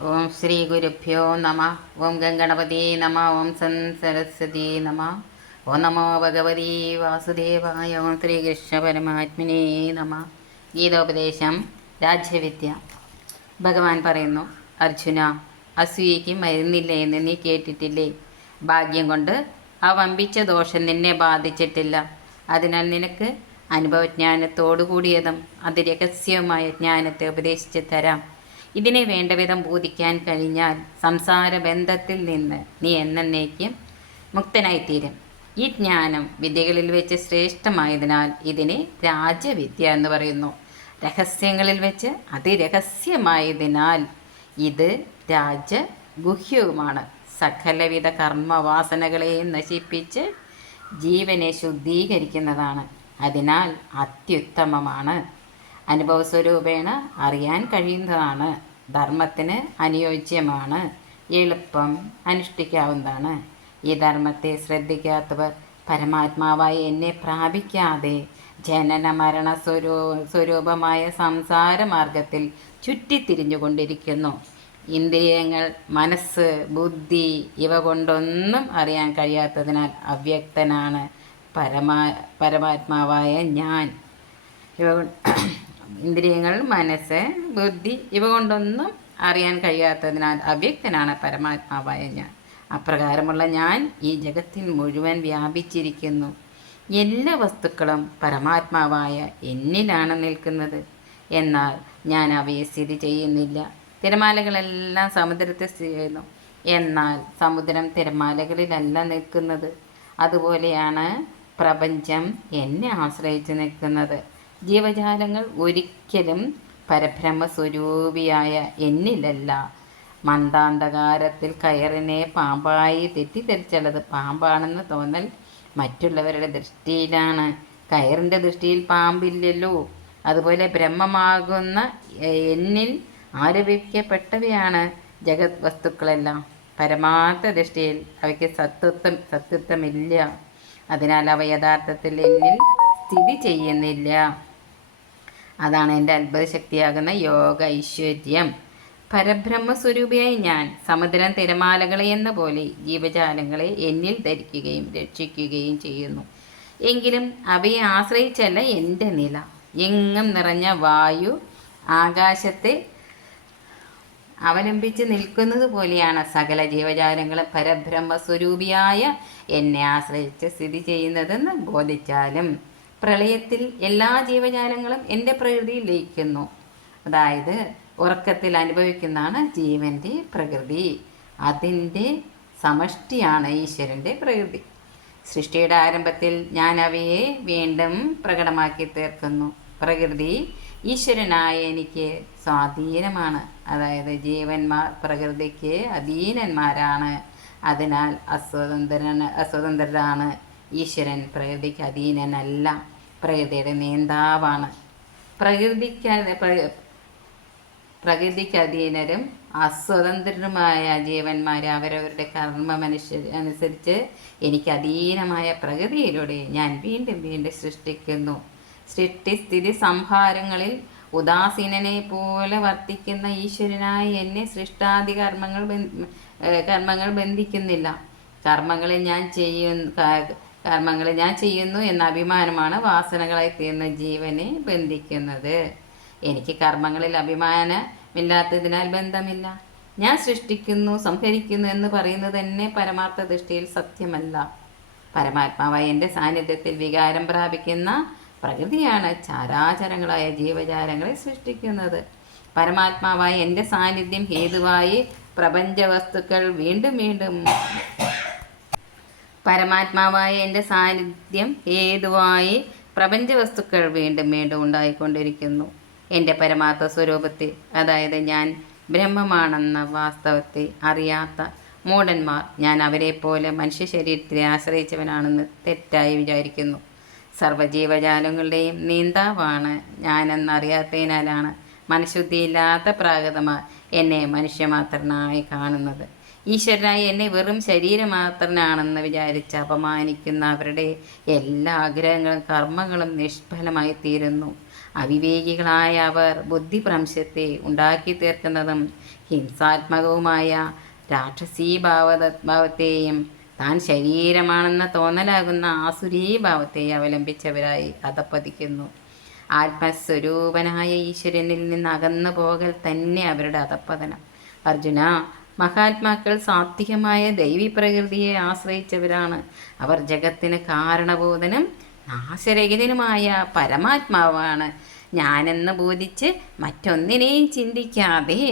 ഓം ശ്രീ ഗുരുഭ്യോ നമ. ഓം ഗംഗണപതി നമ. ഓം സൻ സരസ്വതി നമ. ഓം നമോ ഭഗവതി വാസുദേവായ ഓം ശ്രീകൃഷ്ണ പരമാത്മനേ നമ. ഗീതോപദേശം രാജ്യവിദ്യ. ഭഗവാൻ പറയുന്നു അർജുന അസൂയയ്ക്ക് മരുന്നില്ല എന്ന് നീ കേട്ടിട്ടില്ലേ? ഭാഗ്യം കൊണ്ട് ആ വമ്പിച്ച ദോഷം നിന്നെ ബാധിച്ചിട്ടില്ല. അതിനാൽ നിനക്ക് അനുഭവജ്ഞാനത്തോടു കൂടിയതും ജ്ഞാനത്തെ ഉപദേശിച്ച് തരാം. ഇതിനെ വേണ്ട വിധം ബോധിക്കാൻ കഴിഞ്ഞാൽ സംസാര ബന്ധത്തിൽ നിന്ന് നീ എന്നേക്കും മുക്തനായിത്തീരും. ഈ ജ്ഞാനം വിദ്യകളിൽ വെച്ച് ശ്രേഷ്ഠമായതിനാൽ ഇതിനെ രാജവിദ്യ എന്ന് പറയുന്നു. രഹസ്യങ്ങളിൽ വെച്ച് അതിരഹസ്യമായതിനാൽ ഇത് രാജഗുഹ്യവുമാണ്. സകലവിധ കർമ്മവാസനകളെയും നശിപ്പിച്ച് ജീവനെ ശുദ്ധീകരിക്കുന്നതാണ്. അതിനാൽ അത്യുത്തമമാണ്. അനുഭവസ്വരൂപേണ അറിയാൻ കഴിയുന്നതാണ്. ധർമ്മത്തിന് അനുയോജ്യമാണ്. എളുപ്പം അനുഷ്ഠിക്കാവുന്നതാണ്. ഈ ധർമ്മത്തെ ശ്രദ്ധിക്കാത്തവർ പരമാത്മാവായി എന്നെ പ്രാപിക്കാതെ ജനന മരണ സ്വരൂ സ്വരൂപമായ സംസാര മാർഗത്തിൽ ചുറ്റിത്തിരിഞ്ഞുകൊണ്ടിരിക്കുന്നു. ഇന്ദ്രിയങ്ങൾ മനസ്സ് ബുദ്ധി ഇവ കൊണ്ടൊന്നും അറിയാൻ കഴിയാത്തതിനാൽ അവ്യക്തനാണ് പരമാ പരമാത്മാവായ ഞാൻ. ഇവ ഇന്ദ്രിയങ്ങൾ മനസ്സ് ബുദ്ധി ഇവ കൊണ്ടൊന്നും അറിയാൻ കഴിയാത്തതിനാൽ അവ്യക്തനാണ് പരമാത്മാവായ ഞാൻ. അപ്രകാരമുള്ള ഞാൻ ഈ ജഗത്തിൽ മുഴുവൻ വ്യാപിച്ചിരിക്കുന്നു. എല്ലാ വസ്തുക്കളും പരമാത്മാവായ എന്നിലാണ് നിൽക്കുന്നത്. എന്നാൽ ഞാൻ അവയെ സ്ഥിതി ചെയ്യുന്നില്ല. തിരമാലകളെല്ലാം സമുദ്രത്തെ സ്ഥിതി ചെയ്യുന്നു. എന്നാൽ സമുദ്രം തിരമാലകളിലല്ല നിൽക്കുന്നത്. അതുപോലെയാണ് പ്രപഞ്ചം എന്നെ ആശ്രയിച്ച് നിൽക്കുന്നത്. ജീവജാലങ്ങൾ ഒരിക്കലും പരബ്രഹ്മസ്വരൂപിയായ എന്നിലല്ല. മന്ദാന്ധകാരത്തിൽ കയറിനെ പാമ്പായി തെറ്റിദ്ധരിച്ചുള്ളത് പാമ്പാണെന്ന് തോന്നൽ മറ്റുള്ളവരുടെ ദൃഷ്ടിയിലാണ്. കയറിന്റെ ദൃഷ്ടിയിൽ പാമ്പില്ലല്ലോ. അതുപോലെ ബ്രഹ്മമാകുന്ന എന്നിൽ ആരോപിക്കപ്പെട്ടവയാണ് ജഗത് വസ്തുക്കളെല്ലാം പരമാർത്ഥ ദൃഷ്ടിയിൽ അവയ്ക്ക് സത്വത്വം സത്യത്വമില്ല. അതിനാൽ അവ യഥാർത്ഥത്തിൽ എന്നിൽ സ്ഥിതി ചെയ്യുന്നില്ല. അതാണ് എന്റെ അത്ഭുത ശക്തിയാകുന്ന യോഗ ഐശ്വര്യം. പരബ്രഹ്മസ്വരൂപിയായി ഞാൻ സമുദ്രം തിരമാലകളെ എന്ന പോലെ ജീവജാലങ്ങളെ എന്നിൽ ധരിക്കുകയും രക്ഷിക്കുകയും ചെയ്യുന്നു. എങ്കിലും അവയെ ആശ്രയിച്ചല്ല എന്റെ നില. എങ്ങും നിറഞ്ഞ വായു ആകാശത്തെ അവലംബിച്ച് നിൽക്കുന്നത് പോലെയാണ് സകല ജീവജാലങ്ങളും പരബ്രഹ്മസ്വരൂപിയായ എന്നെ ആശ്രയിച്ച് സ്ഥിതി ചെയ്യുന്നതെന്ന് ബോധിച്ചാലും. പ്രളയത്തിൽ എല്ലാ ജീവജാലങ്ങളും എന്റെ പ്രകൃതിയിൽ ലയിക്കുന്നു. അതായത് ഉറക്കത്തിൽ അനുഭവിക്കുന്നതാണ് ജീവന്റെ പ്രകൃതി. അതിന്റെ സമഷ്ടിയാണ് ഈശ്വരന്റെ പ്രകൃതി. സൃഷ്ടിയുടെ ആരംഭത്തിൽ ഞാൻ അവയെ വീണ്ടും പ്രകടമാക്കി തീർക്കുന്നു. പ്രകൃതി ഈശ്വരനായ എനിക്ക് സ്വാധീനമാണ്. അതായത് ജീവന്മാർ പ്രകൃതിക്ക് അധീനന്മാരാണ്. അതിനാൽ അസ്വതന്ത്രന അസ്വതന്ത്രരാണ്. ഈശ്വരൻ പ്രകൃതിക്ക് അധീനനല്ല. പ്രകൃതിയുടെ നേതാവാണ്. പ്രകൃതിക്ക് പ്രകൃതിക്ക് അധീനരും അസ്വതന്ത്രരുമായ ജീവന്മാരെ അവരവരുടെ കർമ്മമനുഷ്യ അനുസരിച്ച് എനിക്ക് അധീനമായ പ്രകൃതിയിലൂടെ ഞാൻ വീണ്ടും വീണ്ടും സൃഷ്ടിക്കുന്നു. സൃഷ്ടിസ്ഥിതി സംഹാരങ്ങളിൽ ഉദാസീനനെ പോലെ വർത്തിക്കുന്ന ഈശ്വരനായി എന്നെ സൃഷ്ടാദി കർമ്മങ്ങൾ കർമ്മങ്ങൾ ബന്ധിക്കുന്നില്ല. കർമ്മങ്ങളെ ഞാൻ ചെയ്യുന്നു കർമ്മങ്ങളെ ഞാൻ ചെയ്യുന്നു എന്ന അഭിമാനമാണ് വാസനകളായി തീർന്ന ജീവനെ ബന്ധിക്കുന്നത്. എനിക്ക് കർമ്മങ്ങളിൽ അഭിമാനമില്ലാത്തതിനാൽ ബന്ധമില്ല. ഞാൻ സൃഷ്ടിക്കുന്നു സംഹരിക്കുന്നു എന്ന് പറയുന്നത് തന്നെ പരമാർത്ഥ ദൃഷ്ടിയിൽ സത്യമല്ല. പരമാത്മാവായ എന്റെ സാന്നിധ്യത്തിൽ വികാരം പ്രാപിക്കുന്ന പ്രകൃതിയാണ് ചാരാചരങ്ങളായ ജീവജാലങ്ങളെ സൃഷ്ടിക്കുന്നത്. പരമാത്മാവായ എന്റെ സാന്നിധ്യം ഹേതുവായി പ്രപഞ്ച വസ്തുക്കൾ വീണ്ടും വീണ്ടും പരമാത്മാവായ എന്റെ സാന്നിധ്യം ഏതുവായി പ്രപഞ്ച വസ്തുക്കൾ വീണ്ടും വീണ്ടും ഉണ്ടായിക്കൊണ്ടിരിക്കുന്നു. എന്റെ പരമാർത്ഥ സ്വരൂപത്തെ അതായത് ഞാൻ ബ്രഹ്മമാണെന്ന വാസ്തവത്തെ അറിയാത്ത മൂടന്മാർ ഞാൻ അവരെ പോലെ മനുഷ്യ ശരീരത്തെ ആശ്രയിച്ചവനാണെന്ന് തെറ്റായി വിചാരിക്കുന്നു. സർവജീവജാലങ്ങളുടെയും നീന്താവാണ് ഞാനെന്നറിയാത്തതിനാലാണ് മനഃശുദ്ധിയില്ലാത്ത പ്രാകൃതമാർ എന്നെ മനുഷ്യമാത്രനായി കാണുന്നത്. ഈശ്വരനായി എന്നെ വെറും ശരീരം മാത്രനാണെന്ന് വിചാരിച്ച് അപമാനിക്കുന്ന അവരുടെ എല്ലാ ആഗ്രഹങ്ങളും കർമ്മങ്ങളും നിഷ്ഫലമായി തീരുന്നു. അവിവേകികളായ അവർ ബുദ്ധിഭ്രംശത്തെ ഉണ്ടാക്കി തീർക്കുന്നതും ഹിംസാത്മകവുമായ രാക്ഷസീ ഭാവതത്ഭാവത്തെയും താൻ ശരീരമാണെന്ന തോന്നലാകുന്ന ആസുരീ ഭാവത്തെ അവലംബിച്ചവരായി അധപ്പതിക്കുന്നു. ആത്മസ്വരൂപനായ ഈശ്വരനിൽ നിന്ന് അകന്നു പോകൽ തന്നെ അവരുടെ അധപ്പതനം. അർജുന മഹാത്മാക്കൾ സാത്വികമായ ദൈവി പ്രകൃതിയെ ആശ്രയിച്ചവരാണ്. അവർ ജഗത്തിന് കാരണബോധനം നാശരഹിതനുമായ പരമാത്മാവാണ്. ഞാനെന്ന് ബോധിച്ച് മറ്റൊന്നിനെയും ചിന്തിക്കാതെ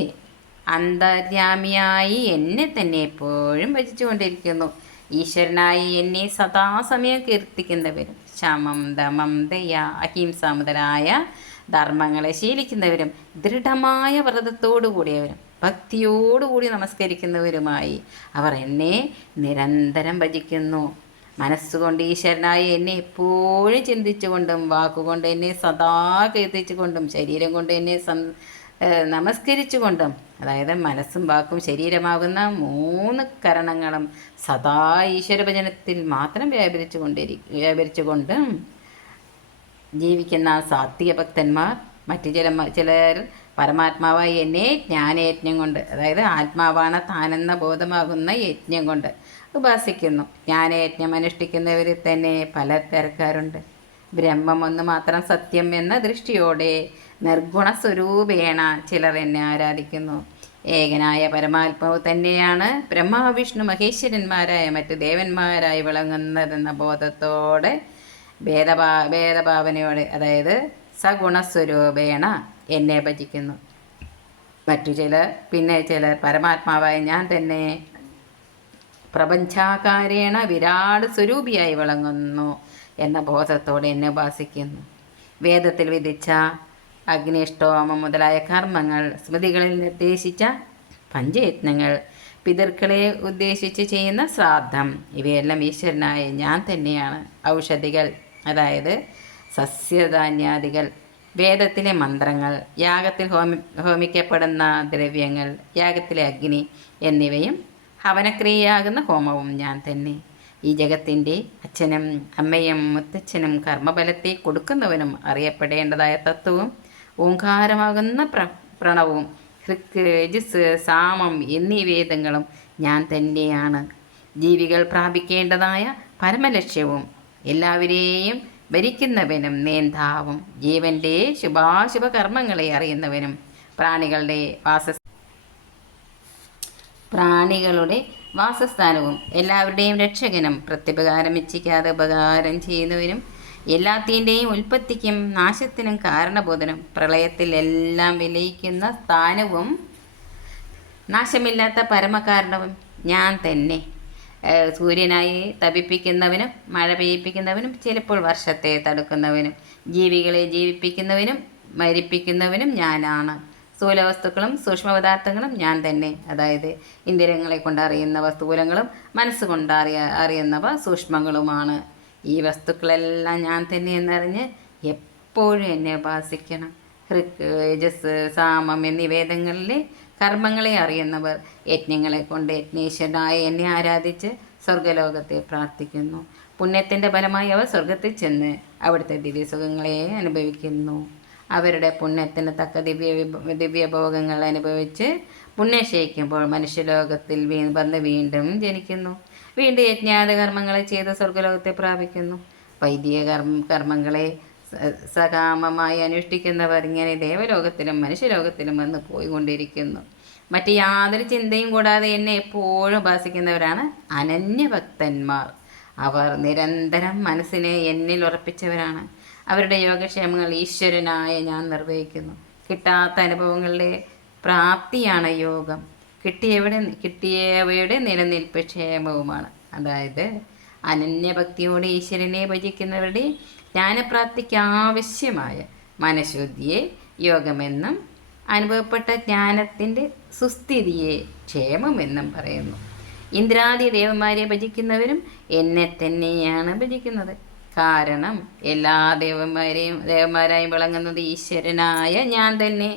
അന്തര്യാമിയായി എന്നെ തന്നെ എപ്പോഴും ഭജിച്ചുകൊണ്ടിരിക്കുന്നു. ഈശ്വരനായി എന്നെ സദാസമയം കീർത്തിക്കുന്നവരും ശമം ദമം ദയ അഹിംസ മുതലായ ധർമ്മങ്ങളെ ശീലിക്കുന്നവരും ദൃഢമായ വ്രതത്തോടു കൂടിയവരും ഭക്തിയോടുകൂടി നമസ്കരിക്കുന്നവരുമായി അവർ എന്നെ നിരന്തരം ഭജിക്കുന്നു. മനസ്സുകൊണ്ട് ഈശ്വരനായി എന്നെ എപ്പോഴും ചിന്തിച്ചുകൊണ്ടും വാക്കുകൊണ്ട് എന്നെ സദാ കീർത്തിച്ചുകൊണ്ടും ശരീരം കൊണ്ട് എന്നെ സം നമസ്കരിച്ചുകൊണ്ടും അതായത് മനസ്സും വാക്കും ശരീരമാകുന്ന മൂന്ന് കരണങ്ങളും സദാ ഈശ്വരഭജനത്തിൽ മാത്രം വ്യാപരിച്ചു കൊണ്ടിരി വ്യാപരിച്ചുകൊണ്ടും ജീവിക്കുന്ന സാത്വിക ഭക്തന്മാർ മറ്റു ചില ചിലർ പരമാത്മാവായി എന്നെ ജ്ഞാനയജ്ഞം കൊണ്ട് അതായത് ആത്മാവാണ് താനെന്ന ബോധമാകുന്ന യജ്ഞം കൊണ്ട് ഉപാസിക്കുന്നു. ജ്ഞാനയജ്ഞം അനുഷ്ഠിക്കുന്നവരിൽ തന്നെ പല തരക്കാരുണ്ട് ബ്രഹ്മം ഒന്ന് മാത്രം സത്യം എന്ന ദൃഷ്ടിയോടെ നിർഗുണ സ്വരൂപേണ ചിലർ എന്നെ ആരാധിക്കുന്നു. ഏകനായ പരമാത്മാവ് തന്നെയാണ് ബ്രഹ്മ വിഷ്ണു മഹേശ്വരന്മാരായ മറ്റ് ദേവന്മാരായി വിളങ്ങുന്നതെന്ന ബോധത്തോടെ ഭേദഭാ ഭേദഭാവനയോടെ അതായത് സഗുണസ്വരൂപേണ എന്നെ ഭജിക്കുന്നു. മറ്റു ചിലർ പിന്നെ ചിലർ പരമാത്മാവായ ഞാൻ തന്നെ പ്രപഞ്ചാകാരേണ വിരാട് സ്വരൂപിയായി വിളങ്ങുന്നു എന്ന ബോധത്തോടെ എന്നെ ഉപാസിക്കുന്നു. വേദത്തിൽ വിധിച്ച അഗ്നിഷ്ടോമം മുതലായ കർമ്മങ്ങൾ സ്മൃതികളിൽ നിർദ്ദേശിച്ച പഞ്ചയത്നങ്ങൾ പിതൃക്കളെ ഉദ്ദേശിച്ച് ചെയ്യുന്ന ശ്രാദ്ധം ഇവയെല്ലാം ഈശ്വരനായ ഞാൻ തന്നെയാണ്. ഔഷധികൾ അതായത് സസ്യധാന്യാദികൾ വേദത്തിലെ മന്ത്രങ്ങൾ യാഗത്തിൽ ഹോമി ഹോമിക്കപ്പെടുന്ന ദ്രവ്യങ്ങൾ യാഗത്തിലെ അഗ്നി എന്നിവയും ഹവനക്രിയയാകുന്ന ഹോമവും ഞാൻ തന്നെ. ഈ ജഗത്തിന്റെ അച്ഛനും അമ്മയും മുത്തച്ഛനും കർമ്മബലത്തെ കൊടുക്കുന്നവനും അറിയപ്പെടേണ്ടതായ തത്വവും ഓങ്കാരമാകുന്ന പ്ര പ്രണവും ഹൃക് രജസ് സാമം എന്നീ വേദങ്ങളും ഞാൻ തന്നെയാണ്. ജീവികൾ പ്രാപിക്കേണ്ടതായ പരമലക്ഷ്യവും എല്ലാവരെയും ഭരിക്കുന്നവനും നേന്താവും. ജീവന്റെ ശുഭാശുഭ കർമ്മങ്ങളെ അറിയുന്നവനും പ്രാണികളുടെ വാസ പ്രാണികളുടെ വാസസ്ഥാനവും എല്ലാവരുടെയും രക്ഷകനും പ്രത്യുപകാരം ഇച്ഛിക്കാതെ ഉപകാരം ചെയ്യുന്നവനും എല്ലാത്തിന്റെയും ഉൽപ്പത്തിക്കും നാശത്തിനും കാരണബോധനും പ്രളയത്തിൽ എല്ലാം വിലയിക്കുന്ന സ്ഥാനവും നാശമില്ലാത്ത പരമകാരണവും ഞാൻ തന്നെ. സൂര്യനായി തപിപ്പിക്കുന്നവനും മഴ പെയ്യിപ്പിക്കുന്നവനും ചിലപ്പോൾ വർഷത്തെ തടുക്കുന്നവനും ജീവികളെ ജീവിപ്പിക്കുന്നവനും മരിപ്പിക്കുന്നവനും ഞാനാണ്. സ്ഥൂലവസ്തുക്കളും സൂക്ഷ്മപദാർത്ഥങ്ങളും ഞാൻ തന്നെ. അതായത് ഇന്ദ്രിയങ്ങളെ കൊണ്ട് അറിയുന്നവ സ്ഥൂലങ്ങളും മനസ്സുകൊണ്ട് അറിയ അറിയുന്നവ സൂക്ഷ്മങ്ങളുമാണ്. ഈ വസ്തുക്കളെല്ലാം ഞാൻ തന്നെ എന്നറിഞ്ഞ് എപ്പോഴും എന്നെ ഉപാസിക്കണം. ഹൃക് യജസ് സാമം എന്നീ വേദങ്ങളിലെ കർമ്മങ്ങളെ അറിയുന്നവർ യജ്ഞങ്ങളെ കൊണ്ട് യജ്ഞേശ്വരനായ എന്നെ ആരാധിച്ച് സ്വർഗലോകത്തെ പ്രാർത്ഥിക്കുന്നു. പുണ്യത്തിന്റെ ഫലമായി അവർ സ്വർഗത്തിൽ ചെന്ന് അവിടുത്തെ ദിവ്യസുഖങ്ങളെ അനുഭവിക്കുന്നു. അവരുടെ പുണ്യത്തിന് തക്ക ദിവ്യ ദിവ്യഭോഗങ്ങൾ അനുഭവിച്ച് പുണ്യം ക്ഷയിക്കുമ്പോൾ മനുഷ്യലോകത്തിൽ വീ വന്ന് വീണ്ടും ജനിക്കുന്നു. വീണ്ടും യജ്ഞാത കർമ്മങ്ങളെ ചെയ്ത് സ്വർഗലോകത്തെ പ്രാപിക്കുന്നു. വൈദിക കർമ്മ കർമ്മങ്ങളെ സകാമമായി അനുഷ്ഠിക്കുന്നവർ ഇങ്ങനെ ദേവലോകത്തിലും മനുഷ്യലോകത്തിലും വന്ന് പോയിക്കൊണ്ടിരിക്കുന്നു. മറ്റ് യാതൊരു ചിന്തയും കൂടാതെ എന്നെ എപ്പോഴും ഉപാസിക്കുന്നവരാണ് അനന്യഭക്തന്മാർ. അവർ നിരന്തരം മനസ്സിനെ എന്നിൽ ഉറപ്പിച്ചവരാണ്. അവരുടെ യോഗക്ഷേമങ്ങൾ ഈശ്വരനായ ഞാൻ നിർവഹിക്കുന്നു. കിട്ടാത്ത അനുഭവങ്ങളുടെ പ്രാപ്തിയാണ് യോഗം. കിട്ടിയവിടെ കിട്ടിയവയുടെ നിലനിൽപ്പ് ക്ഷേമവുമാണ്. അതായത് അനന്യഭക്തിയോടെ ഈശ്വരനെ ഭജിക്കുന്നവരുടെ ജ്ഞാനപ്രാപ്തിക്ക് ആവശ്യമായ മനഃശുദ്ധിയെ യോഗമെന്നും അനുഭവപ്പെട്ട ജ്ഞാനത്തിന്റെ സുസ്ഥിതിയെ ക്ഷേമമെന്നും പറയുന്നു. ഇന്ദ്രാദി ദേവന്മാരെ ഭജിക്കുന്നവരും എന്നെ തന്നെയാണ് ഭജിക്കുന്നത്. കാരണം എല്ലാ ദേവന്മാരെയും ദേവന്മാരായും വിളങ്ങുന്നത് ഈശ്വരനായ ഞാൻ തന്നെ.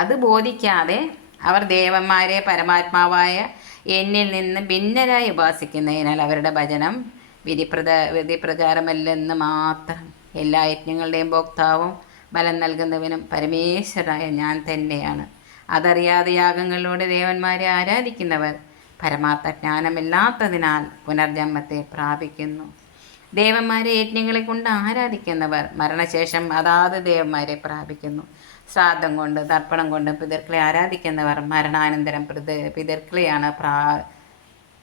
അത് ബോധിക്കാതെ അവർ ദേവന്മാരെ പരമാത്മാവായ എന്നിൽ നിന്ന് ഭിന്നരായി ഉപാസിക്കുന്നതിനാൽ അവരുടെ ഭജനം വിധിപ്രദ വിധിപ്രകാരമല്ലെന്ന് മാത്രം എല്ലാ യജ്ഞങ്ങളുടെയും ഭോക്താവും ബലം നൽകുന്നവനും പരമേശ്വരായ ഞാൻ തന്നെയാണ്. അതറിയാതെ യാഗങ്ങളിലൂടെ ദേവന്മാരെ ആരാധിക്കുന്നവർ പരമാർത്ഥ ജ്ഞാനമില്ലാത്തതിനാൽ പുനർജന്മത്തെ പ്രാപിക്കുന്നു. ദേവന്മാരെ യജ്ഞങ്ങളെ കൊണ്ട് ആരാധിക്കുന്നവർ മരണശേഷം അതാത് ദേവന്മാരെ പ്രാപിക്കുന്നു. ശ്രാദ്ധം കൊണ്ട് തർപ്പണം കൊണ്ട് പിതൃക്കളെ ആരാധിക്കുന്നവർ മരണാനന്തരം പിതൃ പിതൃക്കളെയാണ് പ്രാ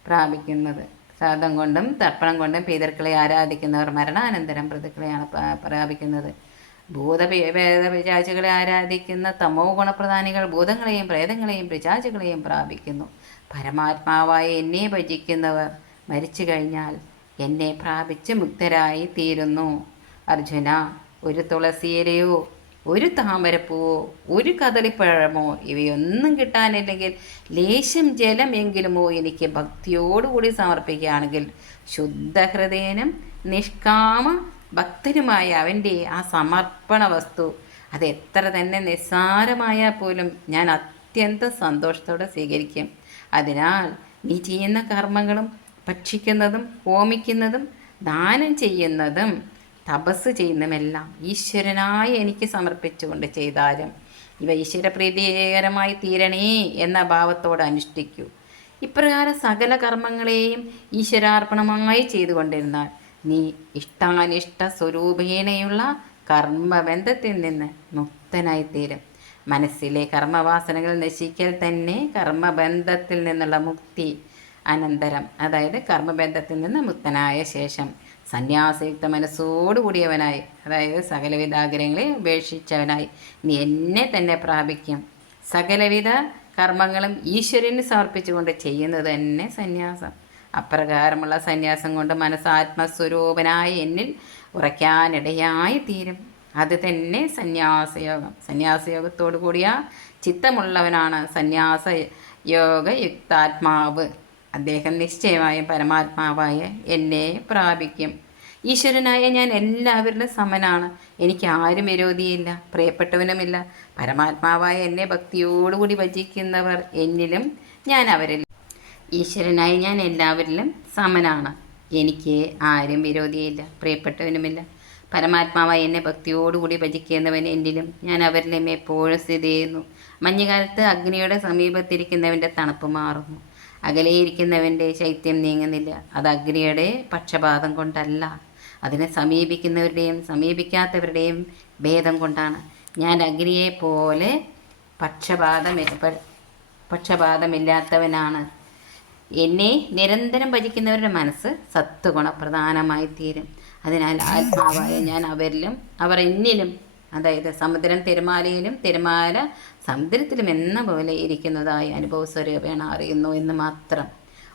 പ്രാപിക്കുന്നത്. ശ്രാദ്ധം കൊണ്ടും തർപ്പണം കൊണ്ടും പിതൃക്കളെ ആരാധിക്കുന്നവർ മരണാനന്തരം പ്രതിക്കളെയാണ് പ്രാ- പ്രാപിക്കുന്നത്. ഭൂത ഭേദ പിശാചുകളെ ആരാധിക്കുന്ന തമോ ഗുണപ്രധാനികൾ ഭൂതങ്ങളെയും പ്രേതങ്ങളെയും പിശാചുകളെയും പ്രാപിക്കുന്നു. പരമാത്മാവായ എന്നെ ഭജിക്കുന്നവർ മരിച്ചു കഴിഞ്ഞാൽ എന്നെ പ്രാപിച്ച് മുക്തരായി തീരുന്നു. അർജുന ഒരു തുളസിയിലയോ ഒരു താമരപ്പൂവോ ഒരു കദളിപ്പഴമോ ഇവയൊന്നും കിട്ടാനില്ലെങ്കിൽ ലേശം ജലം ജലമെങ്കിലുമോ എനിക്ക് ഭക്തിയോടുകൂടി സമർപ്പിക്കുകയാണെങ്കിൽ ശുദ്ധഹൃദയനും നിഷ്കാമ ഭക്തനുമായ അവന്റെ ആ സമർപ്പണ വസ്തു അത് എത്ര തന്നെ നിസ്സാരമായാൽ പോലും ഞാൻ അത്യന്തം സന്തോഷത്തോടെ സ്വീകരിക്കും. അതിനാൽ നീ ചെയ്യുന്ന കർമ്മങ്ങളും ഭക്ഷിക്കുന്നതും ഹോമിക്കുന്നതും ദാനം ചെയ്യുന്നതും തപസ് ചെയ്യുന്നതുമെല്ലാം ഈശ്വരനായി എനിക്ക് സമർപ്പിച്ചുകൊണ്ട് ചെയ്താലും ഇവ ഈശ്വരപ്രീതികരമായി തീരണേ എന്ന ഭാവത്തോടെ അനുഷ്ഠിക്കൂ. ഇപ്രകാരം സകല കർമ്മങ്ങളെയും ഈശ്വരാർപ്പണമായി ചെയ്തുകൊണ്ടിരുന്നാൽ നീ ഇഷ്ടാനിഷ്ട സ്വരൂപേണയുള്ള കർമ്മബന്ധത്തിൽ നിന്ന് മുക്തനായിത്തീരും. മനസ്സിലെ കർമ്മവാസനകൾ നശിക്കൽ തന്നെ കർമ്മബന്ധത്തിൽ നിന്നുള്ള മുക്തി അനന്തരം അതായത് കർമ്മബന്ധത്തിൽ നിന്ന് മുക്തനായ ശേഷം സന്യാസയുക്ത മനസ്സോടുകൂടിയവനായി അതായത് സകലവിധ ആഗ്രഹങ്ങളെ ഉപേക്ഷിച്ചവനായി. നീ എന്നെ തന്നെ പ്രാപിക്കും. സകലവിധ കർമ്മങ്ങളും ഈശ്വരന് സമർപ്പിച്ചുകൊണ്ട് ചെയ്യുന്നത് തന്നെ സന്യാസം. അപ്രകാരമുള്ള സന്യാസം കൊണ്ട് മനസ്സ് ആത്മസ്വരൂപനായി എന്നിൽ ഉറയ്ക്കാനിടയായി തീരും. അത് തന്നെ സന്യാസയോഗം. സന്യാസയോഗത്തോടു കൂടിയ ചിത്തമുള്ളവനാണ് സന്യാസ യോഗയുക്താത്മാവ് അദ്ദേഹം നിശ്ചയമായ പരമാത്മാവായ എന്നെ പ്രാപിക്കും. ഈശ്വരനായ ഞാൻ എല്ലാവരുടെ സമനാണ്. എനിക്ക് ആരും വിരോധിയില്ല പ്രിയപ്പെട്ടവനുമില്ല. പരമാത്മാവായ എന്നെ ഭക്തിയോടുകൂടി ഭജിക്കുന്നവർ എന്നിലും ഞാൻ അവരിൽ ഈശ്വരനായ ഞാൻ എല്ലാവരിലും സമനാണ്. എനിക്ക് ആരും വിരോധിയില്ല പ്രിയപ്പെട്ടവനുമില്ല. പരമാത്മാവായ എന്നെ ഭക്തിയോടുകൂടി ഭജിക്കുന്നവൻ എന്നിലും ഞാൻ അവരിലും എപ്പോഴും സ്ഥിതി ചെയ്യുന്നു. മഞ്ഞുകാലത്ത് അഗ്നിയുടെ സമീപത്തിരിക്കുന്നവന്റെ തണുപ്പ് മാറുന്നു. അകലെയിരിക്കുന്നവന്റെ ശൈത്യം നീങ്ങുന്നില്ല. അത് അഗ്നിയുടെ പക്ഷപാതം കൊണ്ടല്ല. അതിനെ സമീപിക്കുന്നവരുടെയും സമീപിക്കാത്തവരുടെയും ഭേദം കൊണ്ടാണ്. ഞാൻ അഗ്നിയെ പോലെ പക്ഷപാതം പക്ഷപാതമില്ലാത്തവനാണ്. എന്നെ നിരന്തരം ഭജിക്കുന്നവരുടെ മനസ്സ് സത്വഗുണപ്രധാനമായി തീരും അതിനാൽ ആത്മാവായ ഞാൻ അവരിലും അവർ എന്നിലും അതായത് സമുദ്രം തിരമാലയിലും തിരമാല സമുദ്രത്തിലും എന്ന പോലെ ഇരിക്കുന്നതായി അനുഭവ സ്വരൂപേണ അറിയുന്നു എന്ന് മാത്രം.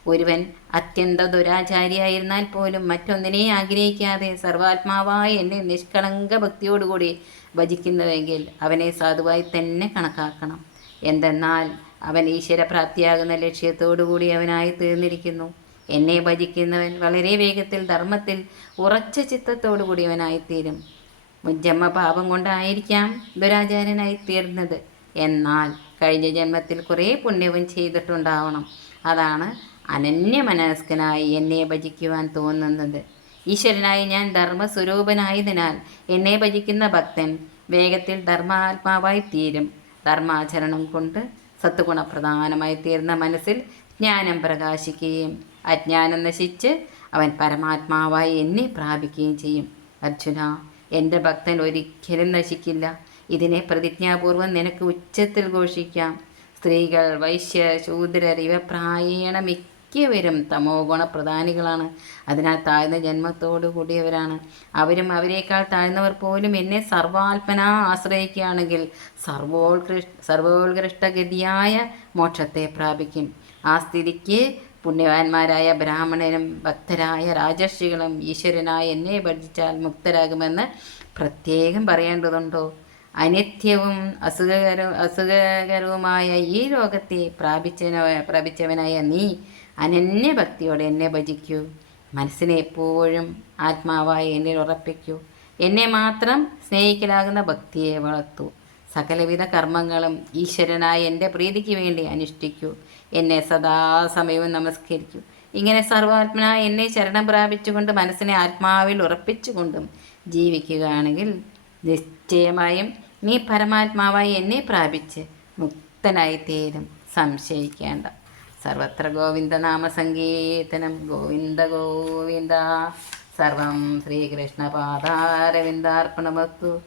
ഒരുവൻ അത്യന്ത ദുരാചാരിയായിരുന്നാൽ പോലും മറ്റൊന്നിനെ ആഗ്രഹിക്കാതെ സർവാത്മാവായി എന്നെ നിഷ്കളങ്ക ഭക്തിയോടുകൂടി ഭജിക്കുന്നുവെങ്കിൽ അവനെ സാധുവായി തന്നെ കണക്കാക്കണം. എന്തെന്നാൽ അവൻ ഈശ്വരപ്രാപ്തിയാകുന്ന ലക്ഷ്യത്തോടുകൂടി അവനായി തീർന്നിരിക്കുന്നു. എന്നെ ഭജിക്കുന്നവൻ വളരെ വേഗത്തിൽ ധർമ്മത്തിൽ ഉറച്ച ചിത്തത്തോടു കൂടിയവനായിത്തീരും മുജ്ജമ്മ പാപം കൊണ്ടായിരിക്കാം ദുരാചാരനായി തീർന്നത്. എന്നാൽ കഴിഞ്ഞ ജന്മത്തിൽ കുറേ പുണ്യവും ചെയ്തിട്ടുണ്ടാവണം. അതാണ് അനന്യമനസ്കനായി എന്നെ ഭജിക്കുവാൻ തോന്നുന്നത്. ഈശ്വരനായി ഞാൻ ധർമ്മസ്വരൂപനായതിനാൽ എന്നെ ഭജിക്കുന്ന ഭക്തൻ വേഗത്തിൽ ധർമാത്മാവായി തീരും. ധർമാചരണം കൊണ്ട് സത്വഗുണപ്രധാനമായി തീർന്ന മനസ്സിൽ ജ്ഞാനം പ്രകാശിക്കുകയും അജ്ഞാനം നശിച്ച് അവൻ പരമാത്മാവായി എന്നെ പ്രാപിക്കുകയും ചെയ്യും. അർജുന എന്റെ ഭക്തൻ ഒരിക്കലും നശിക്കില്ല. ഇതിനെ പ്രതിജ്ഞാപൂർവം നിനക്ക് ഉച്ചത്തിൽ ഘോഷിക്കാം. സ്ത്രീകൾ വൈശ്യ ശൂദ്രർ ഇവ പ്രായേണ മിക്കവരും തമോ ഗുണപ്രധാനികളാണ്. അതിനാൽ താഴ്ന്ന ജന്മത്തോടു കൂടിയവരാണ്. അവരും അവരേക്കാൾ താഴ്ന്നവർ പോലും എന്നെ സർവാത്മന ആശ്രയിക്കുകയാണെങ്കിൽ സർവോത്കൃഷ്ട സർവോത്കൃഷ്ടഗതിയായ മോക്ഷത്തെ പ്രാപിക്കും. ആ സ്ഥിതിക്ക് പുണ്യവാന്മാരായ ബ്രാഹ്മണനും ഭക്തരായ രാജർഷികളും ഈശ്വരനായ എന്നെ ഭജിച്ചാൽ മുക്തരാകുമെന്ന് പ്രത്യേകം പറയേണ്ടതുണ്ടോ? അനിത്യവും അസുഖകര അസുഖകരവുമായ ഈ ലോകത്തെ പ്രാപിച്ചവന പ്രാപിച്ചവനായ നീ അനന്യഭക്തിയോടെ എന്നെ ഭജിക്കൂ. മനസ്സിനെ എപ്പോഴും ആത്മാവായ എന്നിൽ ഉറപ്പിക്കൂ. എന്നെ മാത്രം സ്നേഹിക്കലാകുന്ന ഭക്തിയെ വളർത്തൂ. സകലവിധ കർമ്മങ്ങളും ഈശ്വരനായ എന്റെ പ്രീതിക്ക് വേണ്ടി അനുഷ്ഠിക്കൂ. എന്നെ സദാസമയവും നമസ്കരിക്കൂ. ഇങ്ങനെ സർവാത്മന എന്നെ ശരണം പ്രാപിച്ചുകൊണ്ട് മനസ്സിനെ ആത്മാവിൽ ഉറപ്പിച്ചുകൊണ്ടും ജീവിക്കുകയാണെങ്കിൽ നിശ്ചയമായും നീ പരമാത്മാവായി എന്നെ പ്രാപിച്ച് മുക്തനായിത്തീരും. സംശയിക്കേണ്ട. സർവത്ര ഗോവിന്ദനാമ സങ്കീർത്തനം ഗോവിന്ദ ഗോവിന്ദ. സർവം ശ്രീകൃഷ്ണപാദാരവിന്ദാർപ്പണമസ്തു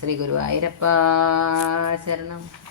ശ്രീ ഗുരുവായൂരപ്പ ശരണം.